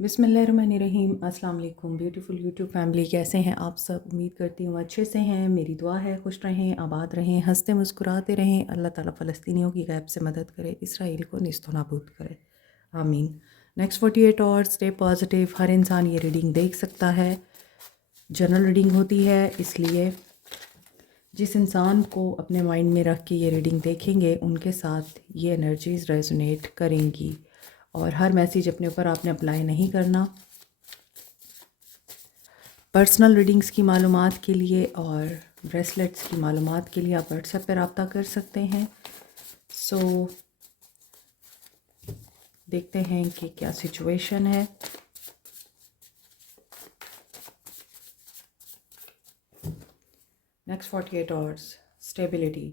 बिस्मिल्लाहिर्रहमानिर्रहीम। अस्सलाम वालेकुम ब्यूटीफुल यूट्यूब फैमिली, कैसे हैं आप सब? उम्मीद करती हूँ अच्छे से हैं। मेरी दुआ है खुश रहें, आबाद रहें, हंसते मुस्कुराते रहें। अल्लाह ताला फ़लस्तीनियों की गैब से मदद करे, इसराइल को निस्तो नाबूद करे, आमीन। Next 48 hours stay positive. हर इंसान ये रीडिंग देख सकता है। जनरल रीडिंग होती है, इसलिए जिस इंसान को अपने माइंड में रख के ये रीडिंग देखेंगे उनके साथ ये एनर्जीज़ रेजोनेट करेंगी। और हर मैसेज अपने ऊपर आपने अप्लाई नहीं करना। पर्सनल रीडिंग्स की मालूमात के लिए और ब्रेसलेट्स की मालूमात के लिए आप व्हाट्सएप पर रब्ता कर सकते हैं। सो देखते हैं कि क्या सिचुएशन है। Next 48 hours stability.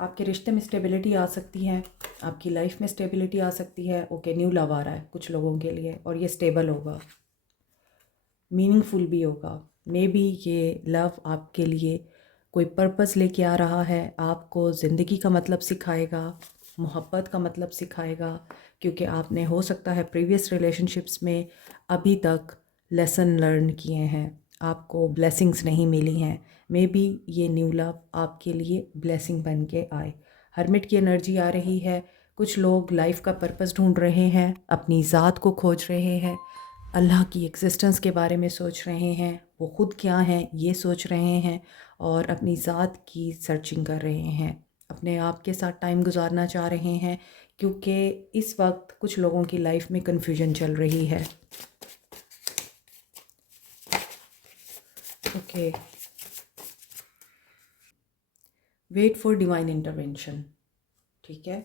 आपके रिश्ते में स्टेबिलिटी आ सकती है, आपकी लाइफ में स्टेबिलिटी आ सकती है। ओके, न्यू लव आ रहा है कुछ लोगों के लिए और ये स्टेबल होगा, मीनिंगफुल भी होगा। मे बी ये लव आपके लिए कोई पर्पस लेके आ रहा है, आपको ज़िंदगी का मतलब सिखाएगा, मोहब्बत का मतलब सिखाएगा। क्योंकि आपने हो सकता है प्रीवियस रिलेशनशिप्स में अभी तक लेसन लर्न किए हैं, आपको ब्लेसिंग्स नहीं मिली हैं। मे बी ये न्यू लव आपके लिए ब्लेसिंग बन के आए। हर्मिट की एनर्जी आ रही है। कुछ लोग लाइफ का पर्पस ढूंढ रहे हैं, अपनी ज़ात को खोज रहे हैं, अल्लाह की एग्जिस्टेंस के बारे में सोच रहे हैं, वो ख़ुद क्या हैं ये सोच रहे हैं और अपनी ज़ात की सर्चिंग कर रहे हैं, अपने आप के साथ टाइम गुजारना चाह रहे हैं। क्योंकि इस वक्त कुछ लोगों की लाइफ में कन्फ्यूजन चल रही है। Okay, wait for divine intervention. ठीक है,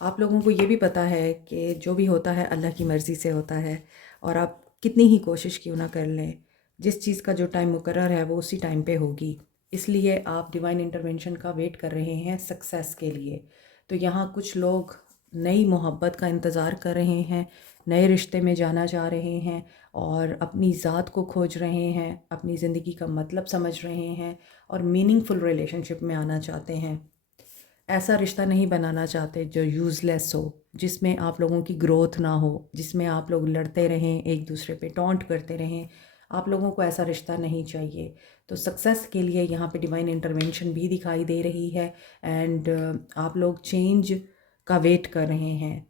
आप लोगों को ये भी पता है कि जो भी होता है अल्लाह की मर्ज़ी से होता है। और आप कितनी ही कोशिश क्यों ना कर लें, जिस चीज़ का जो टाइम मुकर्रर है वो उसी टाइम पे होगी। इसलिए आप डिवाइन इंटरवेंशन का वेट कर रहे हैं सक्सेस के लिए। तो यहाँ कुछ लोग नई मोहब्बत का इंतज़ार कर रहे हैं, नए रिश्ते में जाना चाह रहे हैं और अपनी ज़ात को खोज रहे हैं, अपनी ज़िंदगी का मतलब समझ रहे हैं और मीनिंगफुल रिलेशनशिप में आना चाहते हैं। ऐसा रिश्ता नहीं बनाना चाहते जो यूज़लेस हो, जिसमें आप लोगों की ग्रोथ ना हो, जिसमें आप लोग लड़ते रहें, एक दूसरे पे टॉन्ट करते रहें। आप लोगों को ऐसा रिश्ता नहीं चाहिए। तो सक्सेस के लिए यहाँ पे डिवाइन इंटरवेंशन भी दिखाई दे रही है। एंड आप लोग चेंज का वेट कर रहे हैं।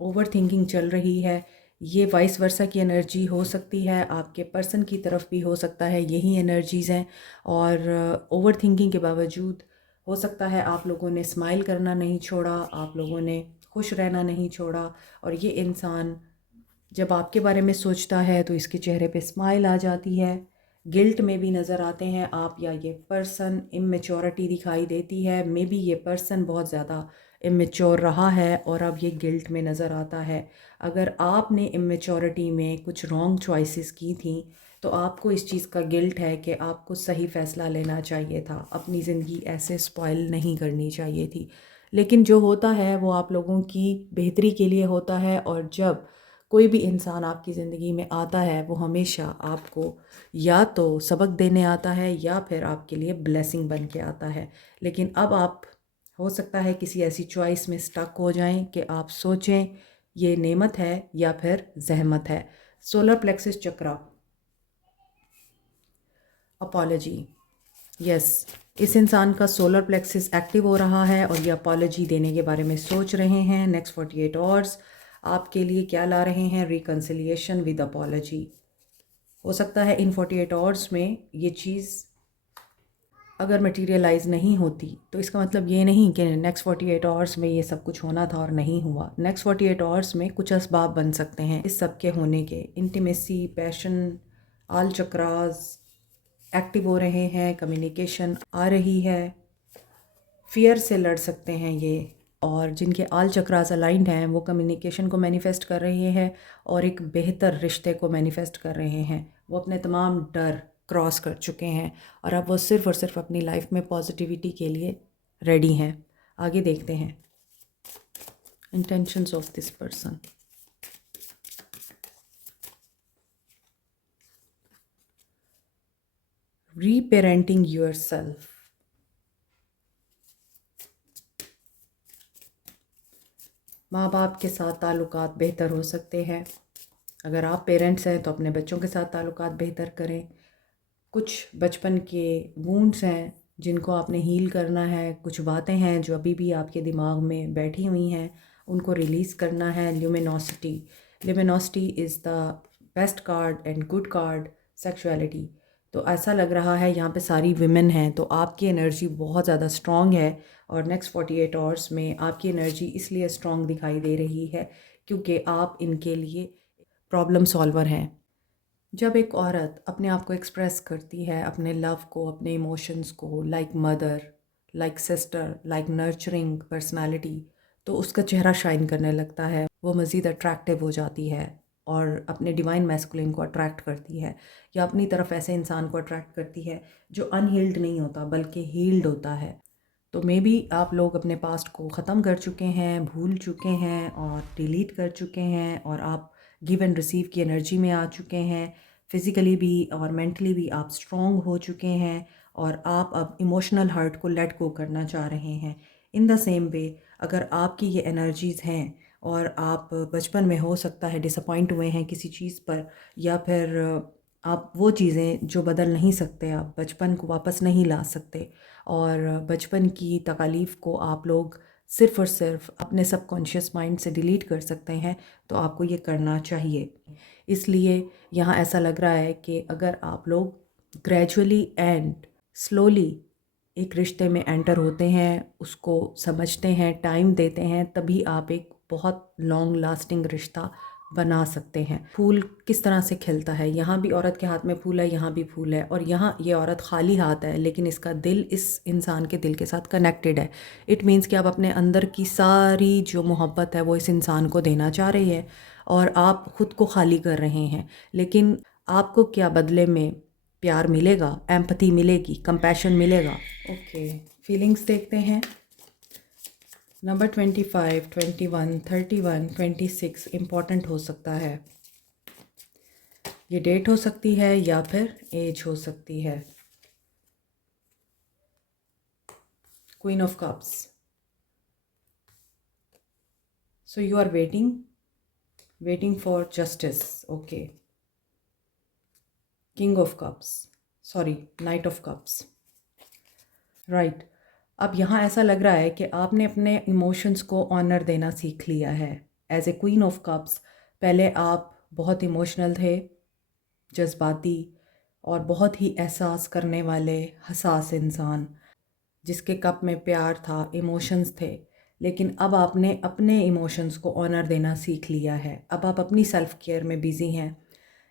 ओवर थिंकिंग चल रही है, ये वाइस वर्सा की एनर्जी हो सकती है, आपके पर्सन की तरफ भी हो सकता है, यही एनर्जीज़ हैं। और ओवर थिंकिंग के बावजूद हो सकता है आप लोगों ने स्माइल करना नहीं छोड़ा, आप लोगों ने खुश रहना नहीं छोड़ा। और ये इंसान जब आपके बारे में सोचता है तो इसके चेहरे पे स्माइल आ जाती है। गिल्ट में भी नज़र आते हैं आप, या ये पर्सन इमेच्योरिटी दिखाई देती है। मे बी ये पर्सन बहुत ज़्यादा इमेच्योर रहा है और अब ये गिल्ट में नज़र आता है। अगर आपने इमेच्योरिटी में कुछ रॉन्ग चॉइसेस की थी तो आपको इस चीज़ का गिल्ट है कि आपको सही फ़ैसला लेना चाहिए था, अपनी ज़िंदगी ऐसे स्पॉइल नहीं करनी चाहिए थी। लेकिन जो होता है वो आप लोगों की बेहतरी के लिए होता है। और जब कोई भी इंसान आपकी ज़िंदगी में आता है वो हमेशा आपको या तो सबक देने आता है या फिर आपके लिए ब्लेसिंग बन के आता है। लेकिन अब आप हो सकता है किसी ऐसी चॉइस में स्टक हो जाएं कि आप सोचें ये नेमत है या फिर जहमत है। सोलर प्लेक्सिस चक्रा, अपॉलजी। यस, इस इंसान का सोलर प्लेक्सिस एक्टिव हो रहा है और ये अपॉलजी देने के बारे में सोच रहे हैं। नेक्स्ट 48 आवर्स आपके लिए क्या ला रहे हैं? Reconciliation with apology. हो सकता है इन 48 आवर्स में ये चीज़ अगर मटेरियलाइज नहीं होती तो इसका मतलब ये नहीं कि नेक्स्ट 48 आवर्स में ये सब कुछ होना था और नहीं हुआ। नेक्स्ट 48 आवर्स में कुछ असबाब बन सकते हैं इस सब के होने के। इंटीमेसी, पैशन, आल चक्रास एक्टिव हो रहे हैं, कम्युनिकेशन आ रही है, फियर से लड़ सकते हैं ये। और जिनके आल चक्रास अलाइंड हैं वो कम्युनिकेशन को मैनिफेस्ट कर रहे हैं और एक बेहतर रिश्ते को मैनिफेस्ट कर रहे हैं। वो अपने तमाम डर क्रॉस कर चुके हैं और अब वो सिर्फ़ और सिर्फ अपनी लाइफ में पॉजिटिविटी के लिए रेडी हैं। आगे देखते हैं intentions of this person. Reparenting yourself. माँ बाप के साथ ताल्लुकात बेहतर हो सकते हैं। अगर आप पेरेंट्स हैं तो अपने बच्चों के साथ ताल्लुकात बेहतर करें। कुछ बचपन के वूंड्स हैं जिनको आपने हील करना है, कुछ बातें हैं जो अभी भी आपके दिमाग में बैठी हुई हैं, उनको रिलीज़ करना है। Luminosity, luminosity is the best card and good card sexuality. तो ऐसा लग रहा है यहाँ पे सारी विमेन हैं, तो आपकी एनर्जी बहुत ज़्यादा स्ट्रॉन्ग है। और नेक्स्ट 48 आवर्स में आपकी एनर्जी इसलिए स्ट्रॉन्ग दिखाई दे रही है क्योंकि आप इनके लिए प्रॉब्लम सॉल्वर हैं। जब एक औरत अपने आप को एक्सप्रेस करती है, अपने लव को, अपने इमोशंस को, like mother, like sister, like nurturing personality, तो उसका चेहरा शाइन करने लगता है, वो मज़ीद अट्रैक्टिव हो जाती है और अपने डिवाइन मैस्कुलिन को अट्रैक्ट करती है, या अपनी तरफ ऐसे इंसान को अट्रैक्ट करती है जो अनहील्ड नहीं होता बल्कि हील्ड होता है। तो मे बी आप लोग अपने पास्ट को ख़त्म कर चुके हैं, भूल चुके हैं और डिलीट कर चुके हैं, और आप गिव एंड रिसीव की एनर्जी में आ चुके हैं। फिज़िकली भी और मेंटली भी आप स्ट्रॉन्ग हो चुके हैं और आप अब इमोशनल हर्ट को लेट गो करना चाह रहे हैं। इन द सेम वे, अगर आपकी ये एनर्जीज़ हैं और आप बचपन में हो सकता है डिसअपॉइंट हुए हैं किसी चीज़ पर, या फिर आप वो चीज़ें जो बदल नहीं सकते, आप बचपन को वापस नहीं ला सकते, और बचपन की तकालीफ़ को आप लोग सिर्फ़ और सिर्फ अपने सबकॉन्शियस माइंड से डिलीट कर सकते हैं, तो आपको ये करना चाहिए। इसलिए यहाँ ऐसा लग रहा है कि अगर आप लोग ग्रेजुअली एंड स्लोली एक रिश्ते में एंटर होते हैं, उसको समझते हैं, टाइम देते हैं, तभी आप एक बहुत लॉन्ग लास्टिंग रिश्ता बना सकते हैं। फूल किस तरह से खिलता है, यहाँ भी औरत के हाथ में फूल है, यहाँ भी फूल है, और यहाँ ये औरत खाली हाथ है लेकिन इसका दिल इस इंसान के दिल के साथ कनेक्टेड है। इट मीन्स कि आप अपने अंदर की सारी जो मोहब्बत है वो इस इंसान को देना चाह रही है और आप ख़ुद को खाली कर रहे हैं। लेकिन आपको क्या बदले में प्यार मिलेगा, एम्पैथी मिलेगी, कंपैशन मिलेगा। ओके, फीलिंग्स देखते हैं। नंबर 25, 21, 31, 26 इम्पॉर्टेंट हो सकता है। ये डेट हो सकती है या फिर एज हो सकती है। Queen of cups, so you are waiting for justice. Okay, king of cups, sorry, knight of cups, right. अब यहाँ ऐसा लग रहा है कि आपने अपने इमोशंस को ऑनर देना सीख लिया है। As a queen of cups, पहले आप बहुत इमोशनल थे, जज्बाती और बहुत ही एहसास करने वाले हसास इंसान, जिसके कप में प्यार था, इमोशंस थे। लेकिन अब आपने अपने इमोशंस को ऑनर देना सीख लिया है। अब आप अपनी सेल्फ केयर में बिज़ी हैं।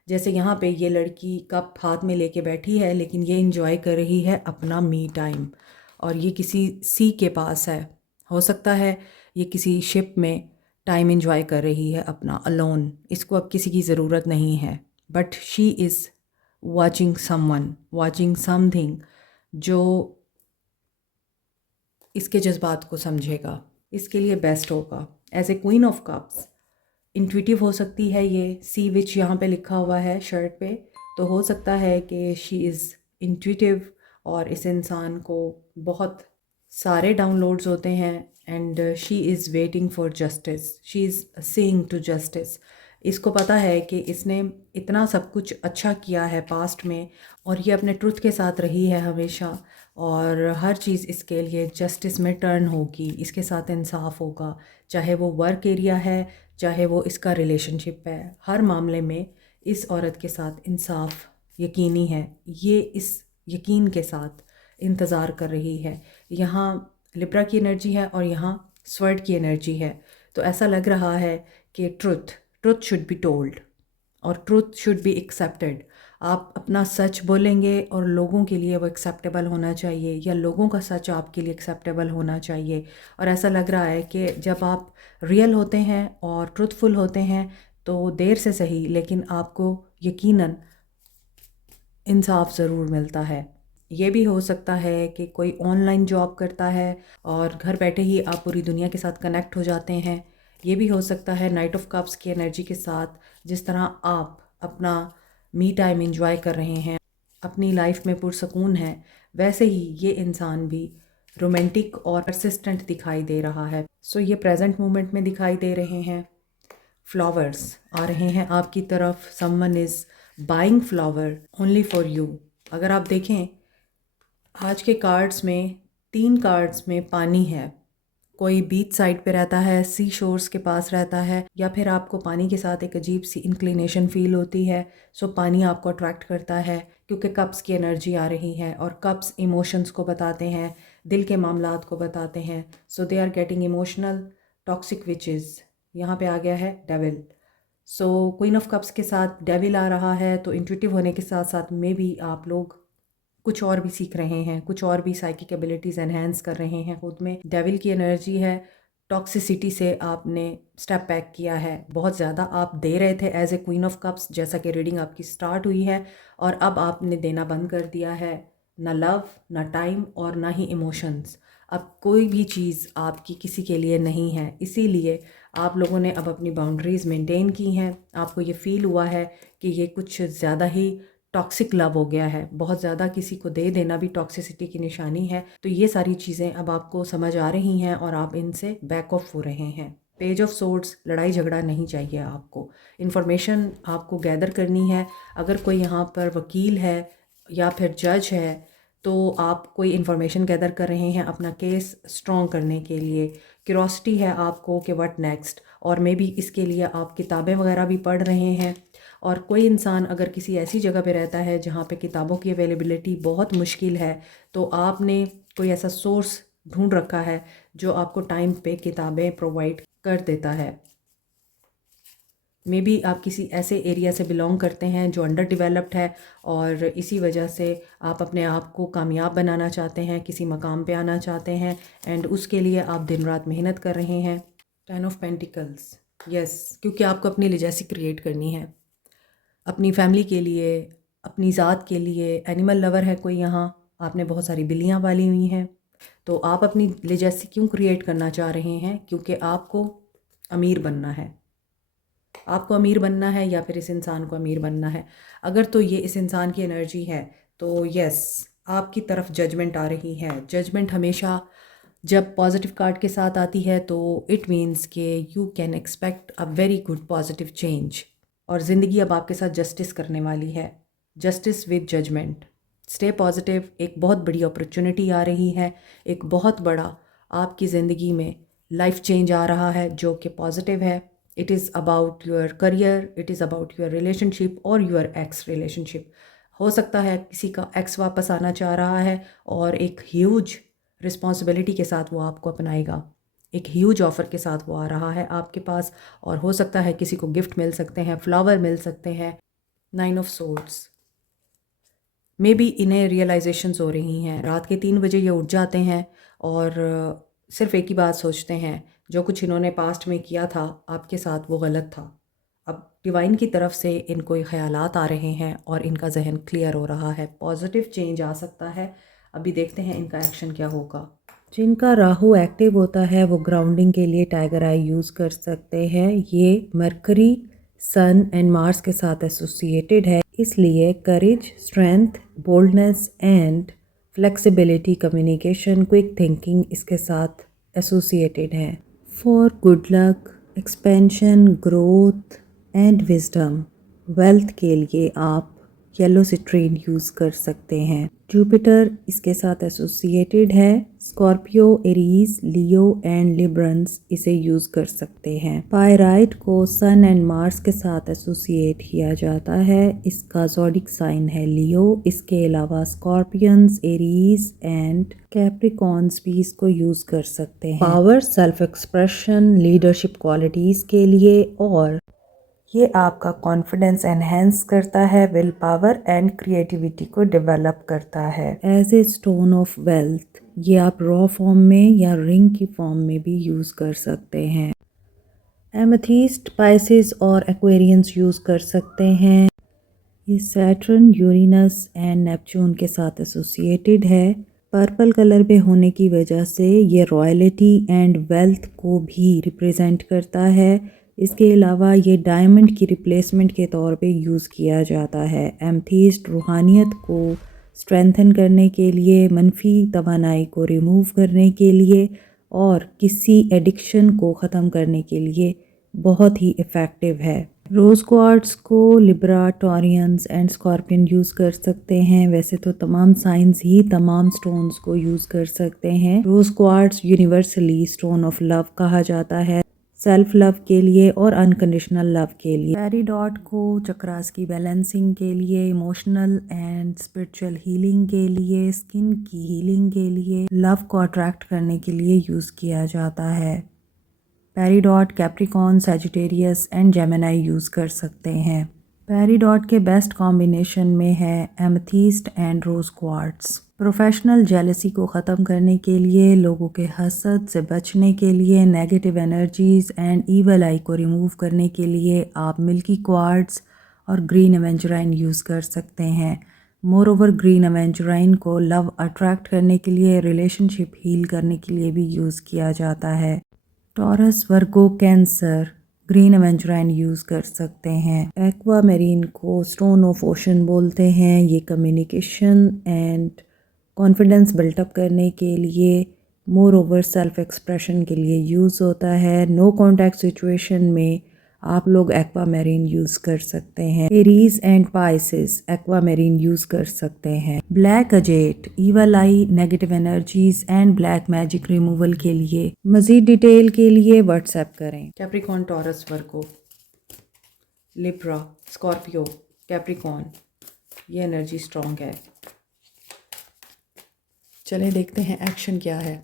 जैसे यहाँ पे ये लड़की कप हाथ में लेके बैठी है लेकिन ये इंजॉय कर रही है अपना मी टाइम, और ये किसी सी के पास है। हो सकता है ये किसी शिप में टाइम इंजॉय कर रही है अपना अलोन, इसको अब किसी की ज़रूरत नहीं है। But she is watching someone, watching something जो इसके जज्बात को समझेगा, इसके लिए बेस्ट होगा। As a queen of cups, intuitive हो सकती है ये, सी विच यहाँ पे लिखा हुआ है शर्ट पे, तो हो सकता है कि शी इज़ इंट्यूटिव और इस इंसान को बहुत सारे डाउनलोड्स होते हैं, and she is waiting for justice, she is seeing to justice. इसको पता है कि इसने इतना सब कुछ अच्छा किया है पास्ट में, और ये अपने ट्रुथ के साथ रही है हमेशा, और हर चीज़ इसके लिए जस्टिस में टर्न होगी, इसके साथ इंसाफ होगा। चाहे वो वर्क एरिया है, चाहे वो इसका रिलेशनशिप है, हर मामले में इस औरत के साथ इंसाफ यकीनी है। ये इस यकीन के साथ इंतज़ार कर रही है। यहाँ लिब्रा की एनर्जी है और यहाँ स्वर्ड की एनर्जी है। तो ऐसा लग रहा है कि ट्रुथ शुड बी टोल्ड और ट्रुथ शुड बी एक्सेप्टेड। आप अपना सच बोलेंगे और लोगों के लिए वो एक्सेप्टेबल होना चाहिए, या लोगों का सच आपके लिए एक्सेप्टेबल होना चाहिए। और ऐसा लग रहा है कि जब आप रियल होते हैं और ट्रुथफुल होते हैं तो देर से सही लेकिन आपको यकीनन इंसाफ ज़रूर मिलता है। ये भी हो सकता है कि कोई ऑनलाइन जॉब करता है और घर बैठे ही आप पूरी दुनिया के साथ कनेक्ट हो जाते हैं। ये भी हो सकता है नाइट ऑफ कप्स की एनर्जी के साथ, जिस तरह आप अपना मी टाइम एंजॉय कर रहे हैं, अपनी लाइफ में पुरसकून है, वैसे ही ये इंसान भी रोमांटिक और परसिस्टेंट दिखाई दे रहा है। सो ये प्रेजेंट मोमेंट में दिखाई दे रहे हैं। फ्लावर्स आ रहे हैं आपकी तरफ। Someone is buying flower only for you. अगर आप देखें आज के कार्ड्स में 3 कार्ड्स में पानी है। कोई बीच साइड पे रहता है, सी शोर्स के पास रहता है, या फिर आपको पानी के साथ एक अजीब सी इंक्लिनेशन फील होती है। सो पानी आपको अट्रैक्ट करता है क्योंकि कप्स की एनर्जी आ रही है और कप्स इमोशंस को बताते हैं, दिल के मामलात को बताते हैं। So they are getting emotional toxic witches. यहाँ पे आ गया है devil. So queen of cups के साथ डेविल आ रहा है, तो इंट्यूटिव होने के साथ साथ मे बी आप लोग कुछ और भी सीख रहे हैं, कुछ और भी साइकिक एबिलिटीज़ एनहेंस कर रहे हैं खुद में। डेविल की एनर्जी है। टॉक्सिसिटी से आपने स्टेप बैक किया है। बहुत ज़्यादा आप दे रहे थे as a queen of cups, जैसा कि रीडिंग आपकी स्टार्ट हुई है, और अब आपने देना बंद कर दिया है। ना लव, ना टाइम और ना ही इमोशंस। अब कोई भी चीज़ आपकी किसी के लिए नहीं है, इसीलिए आप लोगों ने अब अपनी बाउंड्रीज़ मेंटेन की हैं। आपको ये फ़ील हुआ है कि ये कुछ ज़्यादा ही टॉक्सिक लव हो गया है। बहुत ज़्यादा किसी को दे देना भी टॉक्सिसिटी की निशानी है। तो ये सारी चीज़ें अब आपको समझ आ रही हैं और आप इनसे बैक ऑफ हो रहे हैं। पेज ऑफ सोर्ड्स, लड़ाई झगड़ा नहीं चाहिए आपको। इन्फॉर्मेशन आपको गैदर करनी है। अगर कोई यहाँ पर वकील है या फिर जज है, तो आप कोई इन्फॉर्मेशन गैदर कर रहे हैं अपना केस स्ट्रॉन्ग करने के लिए। क्यूरोसिटी है आपको कि व्हाट नेक्स्ट, और मे बी इसके लिए आप किताबें वगैरह भी पढ़ रहे हैं। और कोई इंसान अगर किसी ऐसी जगह पे रहता है जहाँ पे किताबों की अवेलेबिलिटी बहुत मुश्किल है, तो आपने कोई ऐसा सोर्स ढूंढ रखा है जो आपको टाइम पे किताबें प्रोवाइड कर देता है। मे बी आप किसी ऐसे एरिया से बिलोंग करते हैं जो अंडर डेवलप्ड है, और इसी वजह से आप अपने आप को कामयाब बनाना चाहते हैं, किसी मकाम पे आना चाहते हैं, एंड उसके लिए आप दिन रात मेहनत कर रहे हैं। 10 ऑफ पेंटिकल्स, यस, क्योंकि आपको अपनी लेजेसी क्रिएट करनी है, अपनी फैमिली के लिए, अपनी ज़ात के लिए। एनिमल लवर है कोई यहाँ, आपने बहुत सारी बिल्लियाँ पाली हुई हैं, तो आप अपनी लेजेसी क्यों क्रिएट करना चाह रहे हैं? क्योंकि आपको अमीर बनना है। आपको अमीर बनना है या फिर इस इंसान को अमीर बनना है। अगर तो ये इस इंसान की एनर्जी है, तो यस, आपकी तरफ जजमेंट आ रही है। जजमेंट हमेशा जब पॉजिटिव कार्ड के साथ आती है तो इट मीन्स कि you can expect a very good positive change, और ज़िंदगी अब आपके साथ जस्टिस करने वाली है। Justice with judgment. Stay positive. एक बहुत बड़ी अपॉर्चुनिटी आ रही है, एक बहुत बड़ा आपकी ज़िंदगी में लाइफ चेंज आ रहा है जो कि पॉजिटिव है। It is about your career, it is about your relationship और योर एक्स रिलेशनशिप। हो सकता है किसी का एक्स वापस आना चाह रहा है और एक ह्यूज रिस्पॉन्सिबिलिटी के साथ वो आपको अपनाएगा। एक ह्यूज ऑफ़र के साथ वो आ रहा है आपके पास, और हो सकता है किसी को गिफ्ट मिल सकते हैं, फ्लावर मिल सकते हैं। 9 ऑफ सोर्ड्स। मे बी इन्हें रियलाइजेशंस हो रही हैं। रात के 3 बजे ये उठ जाते हैं और सिर्फ एक ही बात सोचते हैं, जो कुछ इन्होंने पास्ट में किया था आपके साथ वो गलत था। अब डिवाइन की तरफ से इनको ये ख्यालात आ रहे हैं और इनका जहन क्लियर हो रहा है। पॉजिटिव चेंज आ सकता है। अभी देखते हैं इनका एक्शन क्या होगा। जिनका राहु एक्टिव होता है वो ग्राउंडिंग के लिए टाइगर आई यूज़ कर सकते हैं। ये मरकरी, सन एंड मार्स के साथ एसोसिएटेड है, इसलिए courage, strength, boldness and flexibility, communication, quick thinking इसके साथ एसोसिएटेड है। For good luck, expansion, growth and wisdom, wealth के लिए आप येलो सिट्रीन यूज़ कर सकते हैं। जुपिटर इसके साथ एसोसिएटेड है। Scorpio, Aries, Leo and Librans इसे यूज़ कर सकते हैं। पायराइट को सन एंड मार्स के साथ एसोसिएट किया जाता है। इसका ज़ोडिक साइन है लियो। इसके अलावा स्कॉर्पियंस, एरीज एंड कैप्रिकॉन्स भी इसको यूज़ कर सकते हैं। Power, self expression, leadership qualities के लिए, और ये आपका कॉन्फिडेंस एनहेंस करता है, विल पावर एंड क्रिएटिविटी को डेवलप करता है। As a stone of wealth, ये आप रॉ फॉर्म में या रिंग की फॉर्म में भी यूज़ कर सकते हैं। एमेथिस्ट, पाइसिस और एक्वेरियंस यूज़ कर सकते हैं। ये सैटर्न, यूरेनस एंड नेपच्यून के साथ एसोसिएटेड है। पर्पल कलर पे होने की वजह से ये रॉयल्टी एंड वेल्थ को भी रिप्रेजेंट करता है। इसके अलावा ये डायमंड की रिप्लेसमेंट के तौर पे यूज़ किया जाता है। एमेथिस्ट रूहानियत को स्ट्रेंथन करने के लिए, मनफी तवानाई को रिमूव करने के लिए और किसी एडिक्शन को ख़त्म करने के लिए बहुत ही इफ़ेक्टिव है। रोज़ क्वार्ट्स को Libra, Taureans and scorpion use कर सकते हैं। वैसे तो तमाम साइंस ही तमाम स्टोन्स को यूज़ कर सकते हैं। Rose quartz universally stone of love कहा जाता है, सेल्फ लव के लिए और अनकंडीशनल लव के लिए। पेरीडॉट को चक्रास की बैलेंसिंग के लिए, इमोशनल एंड स्पिरिचुअल हीलिंग के लिए, स्किन की हीलिंग के लिए, लव को अट्रैक्ट करने के लिए यूज़ किया जाता है। Peridot Capricorn, Sagittarius and Gemini use कर सकते हैं। पेरीडॉट के बेस्ट कॉम्बिनेशन में है amethyst and rose quartz. Professional jealousy को ख़त्म करने के लिए, लोगों के हसद से बचने के लिए, नेगेटिव एनर्जीज़ एंड ईवल आई को रिमूव करने के लिए आप मिल्की क्वार्ट्स और ग्रीन एवेंजराइन यूज़ कर सकते हैं। मोर ओवर ग्रीन एवेंजराइन को लव अट्रैक्ट करने के लिए, रिलेशनशिप हील करने के लिए भी यूज़ किया जाता है। टॉरस, वर्गो, कैंसर ग्रीन एवेंजराइन यूज़ कर सकते हैं। एक्वा मेरीन को स्टोन ऑफ ओशन बोलते हैं। ये कम्युनिकेशन एंड कॉन्फिडेंस बिल्टअप करने के लिए, मोर ओवर सेल्फ एक्सप्रेशन के लिए यूज़ होता है। नो कॉन्टैक्ट सिचुएशन में आप लोग एक्वा मेरीन यूज़ कर सकते हैं। Aries and Pisces aqua marine use कर सकते हैं। Black अजेट evil I, negative energies and black magic removal के लिए। मज़ीद डिटेल के लिए व्हाट्सएप करें। कैप्रिकॉर्न, टॉरस, वर्गो, लिब्रा, स्कॉर्पियो, कैप्रिकॉर्न, ये एनर्जी स्ट्रॉन्ग है। चलें देखते हैं एक्शन क्या है।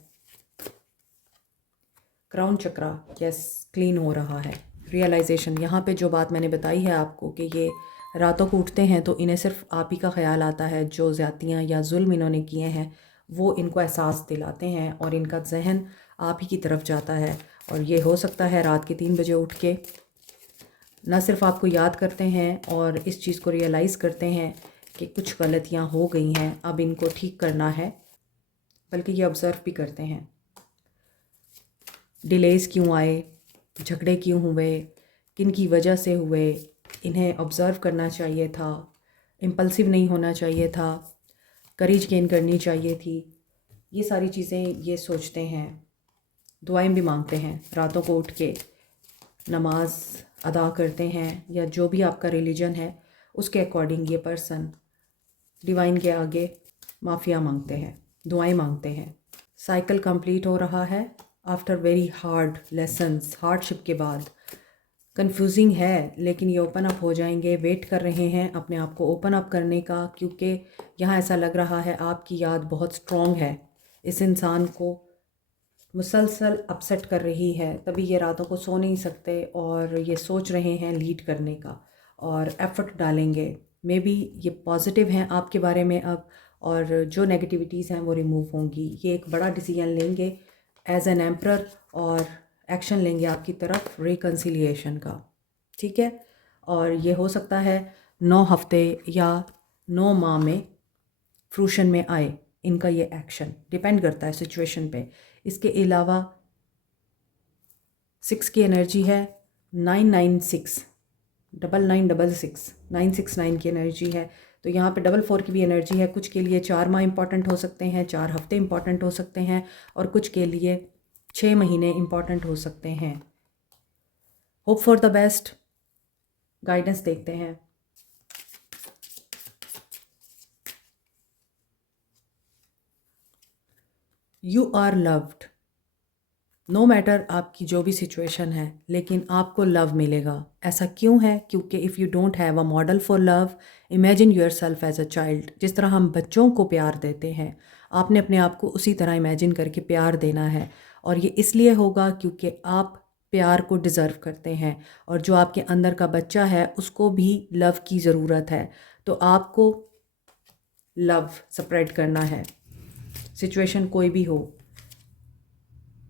क्राउन चक्रा, यस, क्लीन हो रहा है। रियलाइजेशन, यहाँ पे जो बात मैंने बताई है आपको कि ये रातों को उठते हैं तो इन्हें सिर्फ आप ही का ख्याल आता है। जो ज़्यादतियाँ या जुल्म इन्होंने किए हैं वो इनको एहसास दिलाते हैं और इनका जहन आप ही की तरफ जाता है। और ये हो सकता है रात के 3 बजे उठ के ना सिर्फ आपको याद करते हैं और इस चीज़ को रियलाइज़ करते हैं कि कुछ गलतियाँ हो गई हैं, अब इनको ठीक करना है, बल्कि ये ऑब्ज़र्व भी करते हैं डिलेज़ क्यों आए, झगड़े क्यों हुए, किन की वजह से हुए, इन्हें ऑब्ज़र्व करना चाहिए था, इम्पल्सिव नहीं होना चाहिए था, करेज गेन करनी चाहिए थी। ये सारी चीज़ें ये सोचते हैं। दुआएं भी मांगते हैं, रातों को उठ के नमाज अदा करते हैं या जो भी आपका रिलीजन है उसके अकॉर्डिंग ये पर्सन डिवाइन के आगे माफ़िया मांगते हैं, दुआएं मांगते हैं। साइकिल कंप्लीट हो रहा है after very hard lessons, hardship के बाद। कंफ्यूजिंग है लेकिन ये ओपन अप हो जाएंगे। वेट कर रहे हैं अपने आप को ओपन अप करने का, क्योंकि यहाँ ऐसा लग रहा है आपकी याद बहुत स्ट्रॉन्ग है, इस इंसान को मुसलसल अपसेट कर रही है, तभी ये रातों को सो नहीं सकते और ये सोच रहे हैं लीड करने का और एफर्ट डालेंगे। मे बी ये पॉजिटिव हैं आपके बारे में अब, और जो नेगेटिविटीज़ हैं वो रिमूव होंगी। ये एक बड़ा डिसीजन लेंगे एज एन एम्परर और एक्शन लेंगे आपकी तरफ रिकन्सिलिएशन का, ठीक है। और ये हो सकता है 9 हफ्ते या 9 माह में फ्रूशन में आए इनका ये एक्शन, डिपेंड करता है सिचुएशन पे। इसके अलावा 6 की एनर्जी है, 996 9966 969 की एनर्जी है, तो यहाँ पे 44 की भी एनर्जी है। कुछ के लिए 4 माह इंपॉर्टेंट हो सकते हैं, 4 हफ्ते इंपॉर्टेंट हो सकते हैं और कुछ के लिए 6 महीने इंपॉर्टेंट हो सकते हैं। Hope for the best. Guidance देखते हैं। You are loved, no matter आपकी जो भी सिचुएशन है, लेकिन आपको लव मिलेगा। ऐसा क्यों है? क्योंकि if you don't have a model for love, imagine yourself as a child. जिस तरह हम बच्चों को प्यार देते हैं, आपने अपने आप को उसी तरह इमेजिन करके प्यार देना है। और ये इसलिए होगा क्योंकि आप प्यार को डिज़र्व करते हैं और जो आपके अंदर का बच्चा है उसको भी लव की ज़रूरत है। तो आपको लव स्प्रेड करना है, सिचुएशन कोई भी हो।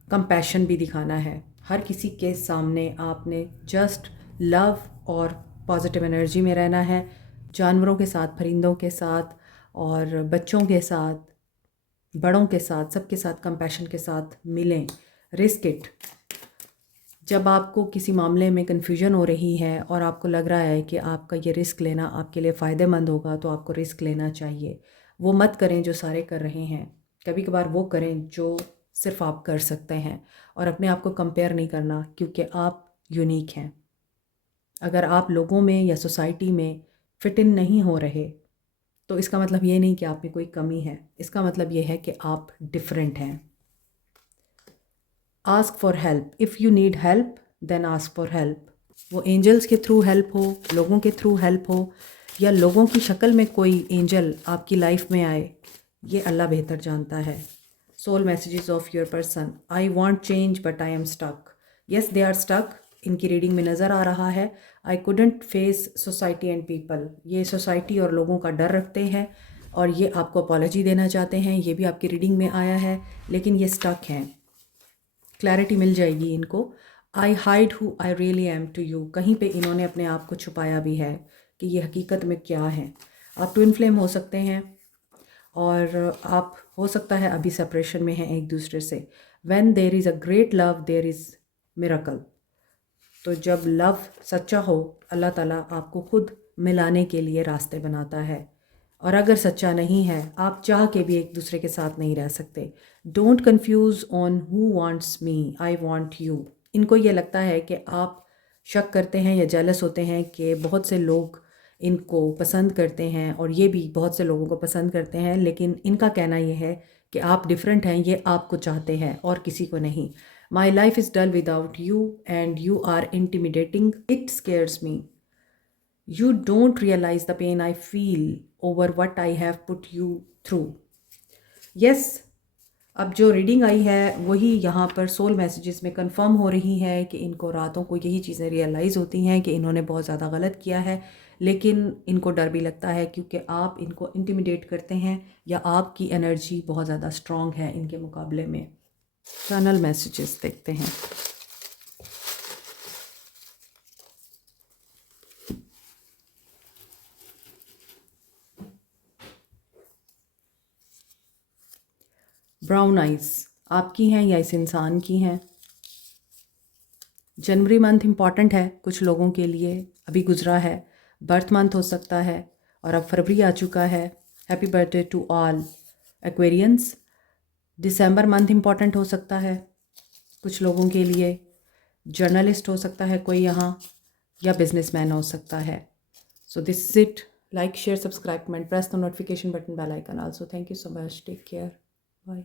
कंपैशन भी दिखाना है हर किसी के सामने। आपने जस्ट लव और पॉजिटिव एनर्जी में रहना है। जानवरों के साथ, परिंदों के साथ और बच्चों के साथ, बड़ों के साथ, सबके साथ कंपैशन के साथ मिलें। Risk it. जब आपको किसी मामले में कन्फ्यूजन हो रही है और आपको लग रहा है कि आपका ये रिस्क लेना आपके लिए फ़ायदेमंद होगा, तो आपको रिस्क लेना चाहिए। वो मत करें जो सारे कर रहे हैं, कभी कभार वो करें जो सिर्फ आप कर सकते हैं। और अपने आप को कंपेयर नहीं करना, क्योंकि आप यूनिक हैं। अगर आप लोगों में या सोसाइटी में फिट इन नहीं हो रहे तो इसका मतलब ये नहीं कि आप में कोई कमी है, इसका मतलब ये है कि आप डिफरेंट हैं। Ask for help, if you need help then ask for help. वो एंजल्स के थ्रू हेल्प हो, लोगों के थ्रू हेल्प हो, या लोगों की शक्ल में कोई एंजल आपकी लाइफ में आए, ये अल्लाह बेहतर जानता है। Soul messages of your person, I want change but I am stuck. Yes they are stuck, इनकी रीडिंग में नज़र आ रहा है। I couldn't face society and people, ये सोसाइटी और लोगों का डर रखते हैं और ये आपको अपॉलॉजी देना चाहते हैं, ये भी आपकी रीडिंग में आया है, लेकिन ये स्टक हैं। क्लैरिटी मिल जाएगी इनको। I hide who I really am to you, कहीं पे इन्होंने अपने आप को छुपाया भी है कि ये हकीकत में क्या है। आप ट्विन फ्लेम हो सकते हैं और आप हो सकता है अभी सेपरेशन में हैं एक दूसरे से। When there is a great love there is miracle. तो जब लव सच्चा हो, अल्लाह ताला आपको खुद मिलाने के लिए रास्ते बनाता है। और अगर सच्चा नहीं है, आप चाह के भी एक दूसरे के साथ नहीं रह सकते। Don't confuse on who wants me, I want you. इनको ये लगता है कि आप शक करते हैं या जेलस होते हैं कि बहुत से लोग इनको पसंद करते हैं और ये भी बहुत से लोगों को पसंद करते हैं, लेकिन इनका कहना ये है कि आप डिफरेंट हैं, ये आपको चाहते हैं और किसी को नहीं। My life is dull without you and you are intimidating, it scares me. You don't realize the pain I feel over what I have put you through. Yes, अब जो रीडिंग आई है वही यहाँ पर सोल मैसेजेस में confirm हो रही है कि इनको रातों को यही चीज़ें रियलाइज़ होती हैं कि इन्होंने बहुत ज़्यादा गलत किया है, लेकिन इनको डर भी लगता है क्योंकि आप इनको इंटिमिडेट करते हैं या आपकी एनर्जी बहुत ज़्यादा स्ट्रॉन्ग है इनके मुकाबले में। चैनल मैसेजेस देखते हैं। ब्राउन आइज़ आपकी हैं या इस इंसान की हैं। जनवरी मंथ इम्पॉर्टेंट है कुछ लोगों के लिए, अभी गुजरा है। बर्थ मंथ हो सकता है और अब फरवरी आ चुका है। Happy birthday to all Aquarians. दिसंबर मंथ इम्पॉर्टेंट हो सकता है कुछ लोगों के लिए। जर्नलिस्ट हो सकता है कोई यहाँ, या बिजनेसमैन हो सकता है। So this is it. Like share subscribe comment, press the notification button, bell icon also. Thank you so much, take care, bye.